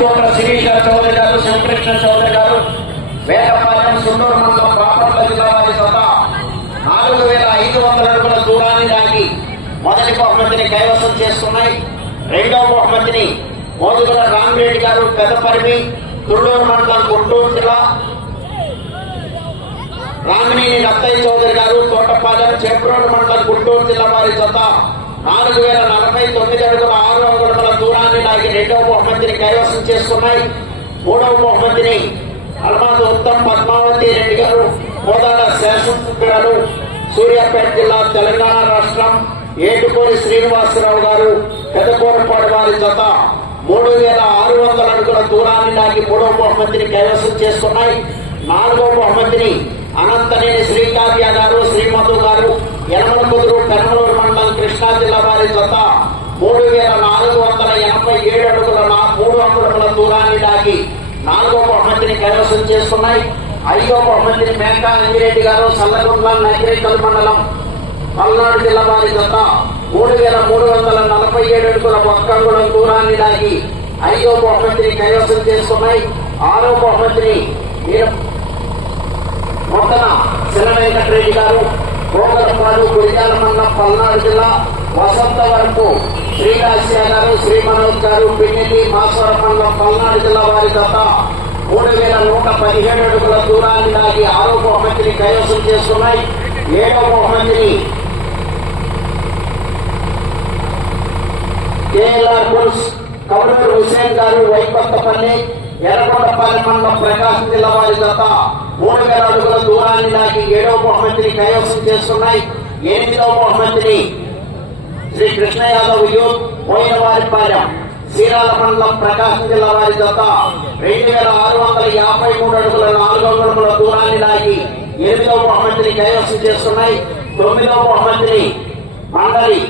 కస్తూర్ల శిరీష చౌదరి గారు, శివకృష్ణ చౌదరి గారు, వేదపాలెం సుందూరు మండలం బాపట్ల జిల్లా వారి జత 4500 అడుగుల దూరాన్ని దాటి మొదటి బహుమతిని కైవసం చేస్తున్నాయి. రెండవ బహుమతిని మోదుగుల రామిరెడ్డి గారు, పెదపరిమి, తుళ్ళూరు మండలం, గుంటూరు జిల్లా, రామినేని రత్తయ్య చౌదరి గారు, తోటపాలెం, చేబ్రోలు మండలం, గుంటూరు జిల్లా వారి జత 4049 అడుగుల 6 అంగుళముల దూరాన్ని లాగి రెండవ బహుమతిని కైవసం చేసుకున్నాయి. మూడవ బహుమతిని అల్మాద్ ఉత్తమ్ పద్మావతి రెడ్డి గారు, కోదాడ శాసనసభ్యులు, సూర్యాపేట జిల్లా, తెలంగాణ రాష్ట్రం, ఏటుకూరి శ్రీనివాసరావు గారు, పెదకూరపాడు వారి జత 3600 అడుగుల దూరాన్ని లాగి మూడవ బహుమతిని కైవసం చేసుకున్నాయి. నాలుగవ బహుమతిని అనంతనేని శ్రీకావ్య గారు, శ్రీమధు గారు, యనమలకుదురు, పెనమలూరు మండలం, కృష్ణా జిల్లా వారి జత 3487 అడుగుల 3 అంగుళముల దూరాన్ని దాటి నాలుగవ బహుమతిని కైవసం చేసుకున్నాయి. ఐదవ బహుమతిని మేకా అంజిరెడ్డి గారు, సల్లగుండ్ల, నగిరేకల్ మండలం, పల్నాడు జిల్లా వారి జత 3347 అడుగుల 1 అంగుళం దూరాన్ని దాటి ఐదవ బహుమతిని కైవసం చేసుకున్నాయి. ఆరవ బహుమతిని మొత్తన శిలవెంకటరెడ్డి గారు, గోగరపాడు, గురిజాల మండలం, పల్నాడు జిల్లా, వసంతవరపు శ్రీరాశ్య గారు, శ్రీ మనోజ్ గారు, పిన్నెల్లి, మాసవరం మండలం, పల్నాడు జిల్లా వారి జత 3117 అడుగుల దూరాన్ని దాటి ఆరవ బహుమతిని కైవసం చేసుకున్నాయి. ఏడవ బహుమతిని కేఎల్ఆర్ బుల్స్ కౌడూరు హుసేన్ గారు, వైకొత్తపల్లి, ఎర్రగొండపల్లి మండలం, ప్రకాశం జిల్లా వారి జత 3000 అడుగుల దూరాన్ని దాటి ఏడవ బహుమతిని కైవసం చేసుకున్నాయి. ఎనిమిదవ బహుమతిని శ్రీ కృష్ణ యాదవ్ యూత్, పోయినవారిపాలెం, సీరాల మండలం, ప్రకాశం జిల్లా వారి జత 2653 అడుగుల 4 అంగుళముల దూరాన్ని దాటి ఎనిమిదవ బహుమతిని కైవసం చేసుకున్నాయి. తొమ్మిదవ బహుమతిని మండలి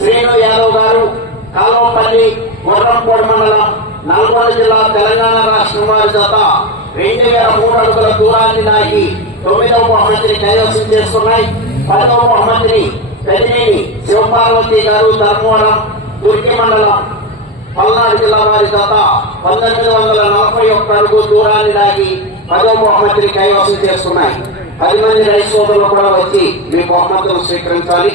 శ్రీను యాదవ్ గారు, కాలువపల్లి, గుర్రంపూడి మండలం, నల్గొండ జిల్లా, తెలంగాణ రాష్ట్రం వారి జత 2003 అడుగుల దూరాన్ని దాటి తొమ్మిదవ బహుమతిని కైవసం చేసుకున్నాయి. 10వ బహుమతిని పెద్దినేని శివపార్వతి గారు, ధర్మవరం, దుర్గి మండలం, పల్నాడు జిల్లా వారి జత 1941 అడుగు దూరాన్ని దాటి 10వ బహుమతిని కైవసం చేసుకున్నాయి. 10 మంది రైతు సోదరులు కూడా వచ్చి మీ బహుమతులు స్వీకరించాలి.